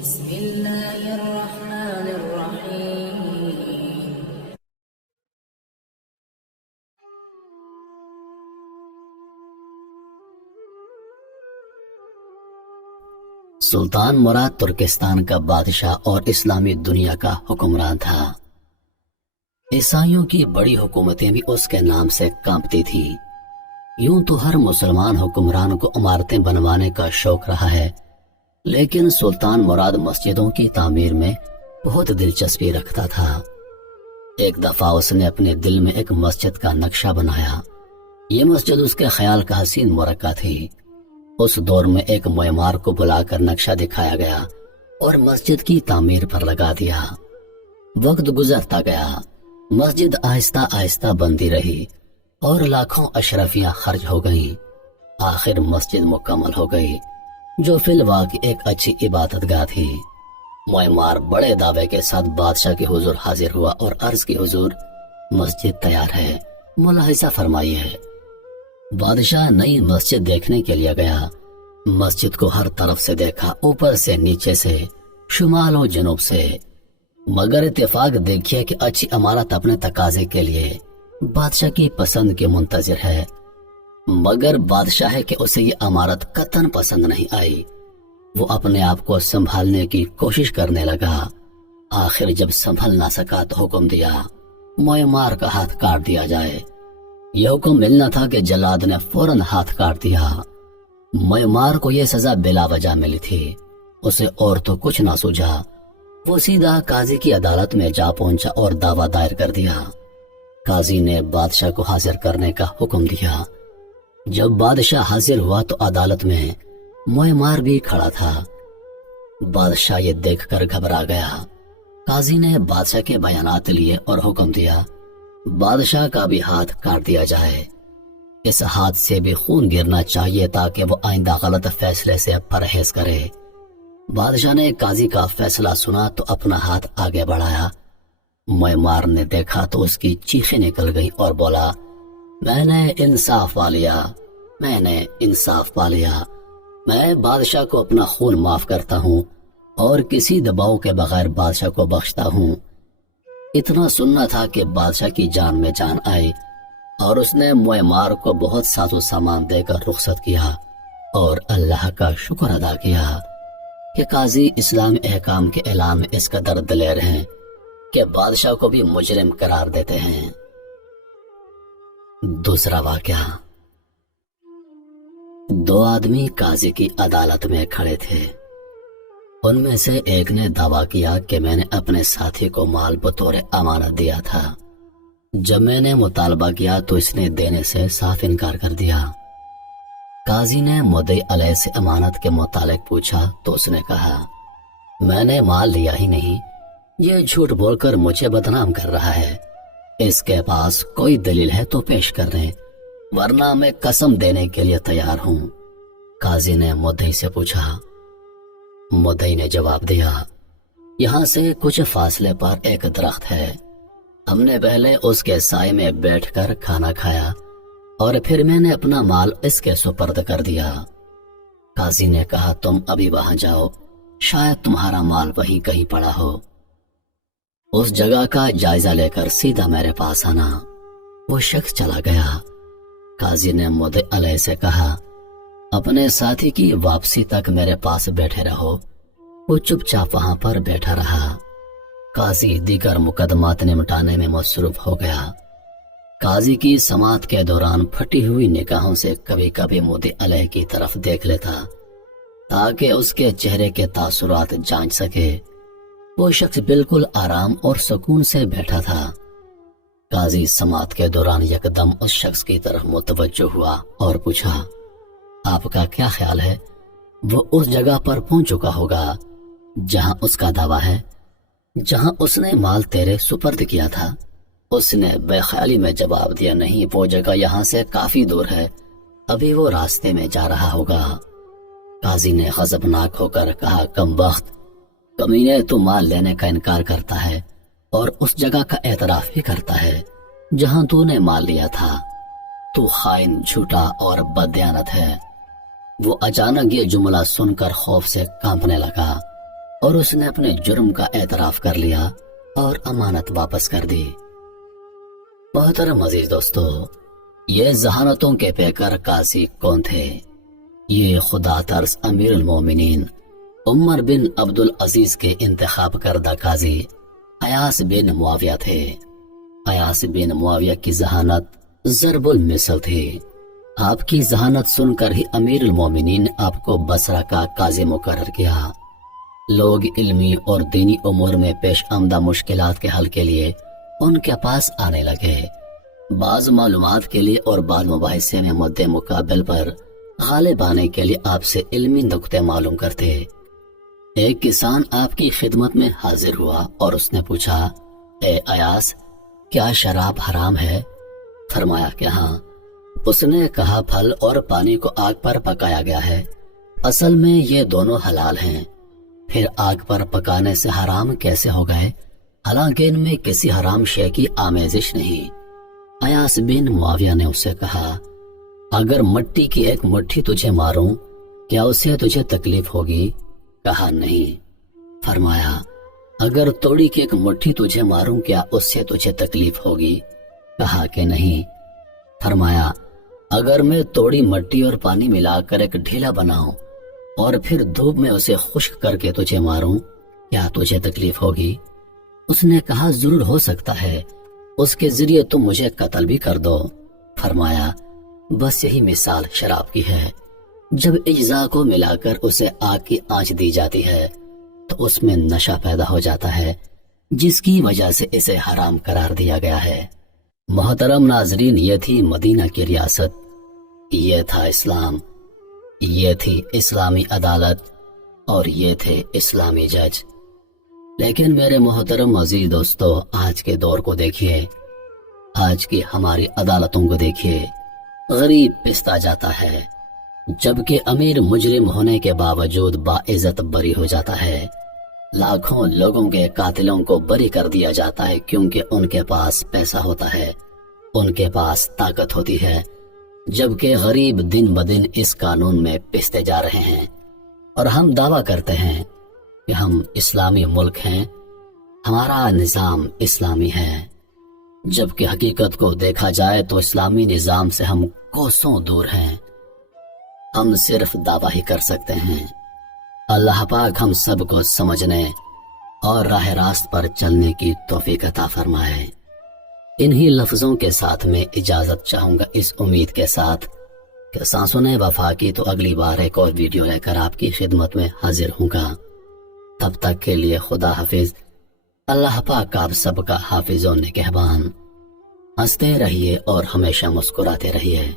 بسم الله الرحمن الرحيم. سلطان مراد ترکستان کا بادشاہ اور اسلامی دنیا کا حکمران تھا۔ عیسائیوں کی بڑی حکومتیں بھی اس کے نام سے کانپتی تھی۔ یوں تو ہر مسلمان حکمران کو عمارتیں بنوانے کا شوق رہا ہے، لیکن سلطان مراد مسجدوں کی تعمیر میں بہت دلچسپی رکھتا تھا۔ ایک دفعہ اس نے اپنے دل میں ایک مسجد کا نقشہ بنایا۔ یہ مسجد اس کے خیال کا حسین مرکہ تھی۔ اس دور میں ایک معمار کو بلا کر نقشہ دکھایا گیا اور مسجد کی تعمیر پر لگا دیا۔ وقت گزرتا گیا، مسجد آہستہ آہستہ بنتی رہی اور لاکھوں اشرفیاں خرچ ہو گئیں۔ آخر مسجد مکمل ہو گئی، جو فی الواقع ایک اچھی عبادت گاہ تھی۔ معمار بڑے دعوے کے ساتھ بادشاہ کے حضور حاضر ہوا اور عرض کی حضور مسجد تیار ہے، ملاحظہ فرمائیے۔ بادشاہ نئی مسجد دیکھنے کے لیے گیا۔ مسجد کو ہر طرف سے دیکھا، اوپر سے نیچے سے، شمال و جنوب سے، مگر اتفاق دیکھیے کہ اچھی عمارت اپنے تقاضے کے لیے بادشاہ کی پسند کے منتظر ہے، مگر بادشاہ ہے کہ اسے یہ عمارت قطعاً پسند نہیں آئی۔ وہ اپنے آپ کو سنبھالنے کی کوشش کرنے لگا۔ آخر جب سنبھل نہ سکا تو حکم دیا معمار کا ہاتھ کاٹ دیا جائے۔ یہ حکم ملنا تھا کہ جلاد نے فوراً ہاتھ کاٹ دیا۔ معمار کو یہ سزا بلا وجہ ملی تھی، اسے اور تو کچھ نہ سوجھا۔ وہ سیدھا قاضی کی عدالت میں جا پہنچا اور دعویٰ دائر کر دیا۔ قاضی نے بادشاہ کو حاضر کرنے کا حکم دیا۔ جب بادشاہ حاضر ہوا تو عدالت میں معمار بھی کھڑا تھا۔ بادشاہ یہ دیکھ کر گھبرا گیا۔ قاضی نے بادشاہ کے بیانات لیے اور حکم دیا بادشاہ کا بھی ہاتھ کاٹ دیا جائے۔ اس ہاتھ سے بھی خون گرنا چاہیے تاکہ وہ آئندہ غلط فیصلے سے پرہیز کرے۔ بادشاہ نے قاضی کا فیصلہ سنا تو اپنا ہاتھ آگے بڑھایا۔ معمار نے دیکھا تو اس کی چیخیں نکل گئی اور بولا، میں نے انصاف پا لیا، میں نے انصاف پا لیا۔ میں بادشاہ کو اپنا خون معاف کرتا ہوں اور کسی دباؤ کے بغیر بادشاہ کو بخشتا ہوں۔ اتنا سننا تھا کہ بادشاہ کی جان میں جان آئی اور اس نے معمار کو بہت ساز و سامان دے کر رخصت کیا اور اللہ کا شکر ادا کیا کہ قاضی اسلامی احکام کے اعلان میں اس قدر دلیر ہیں کہ بادشاہ کو بھی مجرم قرار دیتے ہیں۔ دوسرا واقعہ، دو آدمی قاضی کی عدالت میں کھڑے تھے۔ ان میں سے ایک نے دعویٰ کیا کہ میں نے اپنے ساتھی کو مال بطور امانت دیا تھا۔ جب میں نے مطالبہ کیا تو اس نے دینے سے صاف انکار کر دیا۔ قاضی نے مدعی علیہ سے امانت کے متعلق پوچھا تو اس نے کہا، میں نے مال لیا ہی نہیں، یہ جھوٹ بول کر مجھے بدنام کر رہا ہے۔ اس کے پاس کوئی دلیل ہے تو پیش کر دیں، ورنہ میں قسم دینے کے لیے تیار ہوں۔ قاضی نے مدعی سے پوچھا۔ مدعی نے جواب دیا، یہاں سے کچھ فاصلے پر ایک درخت ہے، ہم نے پہلے اس کے سائے میں بیٹھ کر کھانا کھایا اور پھر میں نے اپنا مال اس کے سپرد کر دیا۔ قاضی نے کہا، تم ابھی وہاں جاؤ، شاید تمہارا مال وہیں کہیں پڑا ہو۔ اس جگہ کا جائزہ لے کر سیدھا میرے پاس آنا۔ وہ شخص چلا گیا۔ قاضی نے مدعی علیہ سے کہا، اپنے ساتھی کی واپسی تک میرے پاس بیٹھے رہو۔ وہ چپ چاپ وہاں پر بیٹھا رہا۔ قاضی دیگر مقدمات نمٹانے میں مصروف ہو گیا۔ قاضی کی سماعت کے دوران پھٹی ہوئی نگاہوں سے کبھی کبھی مدعی علیہ کی طرف دیکھ لیتا تاکہ اس کے چہرے کے تاثرات جانچ سکے۔ وہ شخص بالکل آرام اور سکون سے بیٹھا تھا۔ قاضی سماعت کے دوران یکدم اس شخص کی طرف متوجہ ہوا اور پوچھا، آپ کا کیا خیال ہے وہ اس جگہ پر پہنچ چکا ہوگا جہاں اس کا دعویٰ ہے، جہاں اس نے مال تیرے سپرد کیا تھا؟ اس نے بے خیالی میں جواب دیا، نہیں، وہ جگہ یہاں سے کافی دور ہے، ابھی وہ راستے میں جا رہا ہوگا۔ قاضی نے غضبناک ہو کر کہا، کم بخت، کمینے، تو مال لینے کا انکار کرتا ہے اور اس جگہ کا اعتراف بھی کرتا ہے جہاں تو نے مال لیا تھا۔ تو خائن، جھوٹا اور بددیانت ہے۔ وہ اچانک یہ جملہ سن کر خوف سے کانپنے لگا۔ اور اس نے اپنے جرم کا اعتراف کر لیا اور امانت واپس کر دی۔ محترم عزیز دوستو، یہ ذہانتوں کے پیکر قاضی کون تھے؟ یہ خدا ترس امیر المومنین عمر بن عبدالعزیز کے انتخاب کردہ قاضی ایاس بن معاویہ تھے۔ ایاس بن معاویہ کی ذہانت ضرب المثل تھی۔ آپ کی ذہانت سن کر ہی امیر المومنین نے آپ کو بصرہ کا قاضی مقرر کیا۔ لوگ علمی اور دینی امور میں پیش آمدہ مشکلات کے حل کے لیے ان کے پاس آنے لگے۔ بعض معلومات کے لیے اور بعض مباحثے میں مد مقابل پر غالب آنے کے لیے آپ سے علمی نکتے معلوم کرتے۔ ایک کسان آپ کی خدمت میں حاضر ہوا اور اس نے پوچھا، اے ایاس، کیا شراب حرام ہے؟ فرمایا کہ ہاں۔ اس نے کہا، پھل اور پانی کو آگ پر پکایا گیا ہے، اصل میں یہ دونوں حلال ہیں، پھر آگ پر پکانے سے حرام کیسے ہو گئے؟ حالانکہ ان میں کسی حرام شے کی آمیزش نہیں۔ ایاس بن معاویہ نے اسے کہا، اگر مٹی کی ایک مٹھی تجھے ماروں کیا اسے تجھے تکلیف ہوگی؟ کہا نہیں۔ فرمایا، اگر توڑی کی ایک مٹھی تجھے ماروں کیا اس سے تجھے تکلیف ہوگی؟ کہا کہ نہیں۔ فرمایا، اگر میں توڑی مٹی اور پانی ملا کر ایک ڈھیلا بناؤں اور پھر دھوپ میں اسے خشک کر کے تجھے ماروں کیا تجھے تکلیف ہوگی؟ اس نے کہا، ضرور ہو سکتا ہے، اس کے ذریعے تم مجھے قتل بھی کر دو۔ فرمایا، بس یہی مثال شراب کی ہے، جب اجزاء کو ملا کر اسے آگ کی آنچ دی جاتی ہے تو اس میں نشہ پیدا ہو جاتا ہے، جس کی وجہ سے اسے حرام قرار دیا گیا ہے۔ محترم ناظرین، یہ تھی مدینہ کی ریاست، یہ تھا اسلام، یہ تھی اسلامی عدالت اور یہ تھے اسلامی جج۔ لیکن میرے محترم عزیز دوستو، آج کے دور کو دیکھیے، آج کی ہماری عدالتوں کو دیکھیے، غریب پستا جاتا ہے، جبکہ امیر مجرم ہونے کے باوجود باعزت بری ہو جاتا ہے۔ لاکھوں لوگوں کے قاتلوں کو بری کر دیا جاتا ہے کیونکہ ان کے پاس پیسہ ہوتا ہے، ان کے پاس طاقت ہوتی ہے، جبکہ غریب دن بدن اس قانون میں پستے جا رہے ہیں۔ اور ہم دعویٰ کرتے ہیں کہ ہم اسلامی ملک ہیں، ہمارا نظام اسلامی ہے، جبکہ حقیقت کو دیکھا جائے تو اسلامی نظام سے ہم کوسوں دور ہیں۔ ہم صرف دعویٰ ہی کر سکتے ہیں۔ اللہ پاک ہم سب کو سمجھنے اور راہ راست پر چلنے کی توفیق عطا فرمائے۔ انہی لفظوں کے ساتھ میں اجازت چاہوں گا، اس امید کے ساتھ کہ سانسوں وفا کی تو اگلی بار ایک اور ویڈیو لے کر آپ کی خدمت میں حاضر ہوں گا۔ تب تک کے لیے خدا حافظ۔ اللہ پاک آپ سب کا حافظ و نگہبان۔ ہنستے رہیے اور ہمیشہ مسکراتے رہیے۔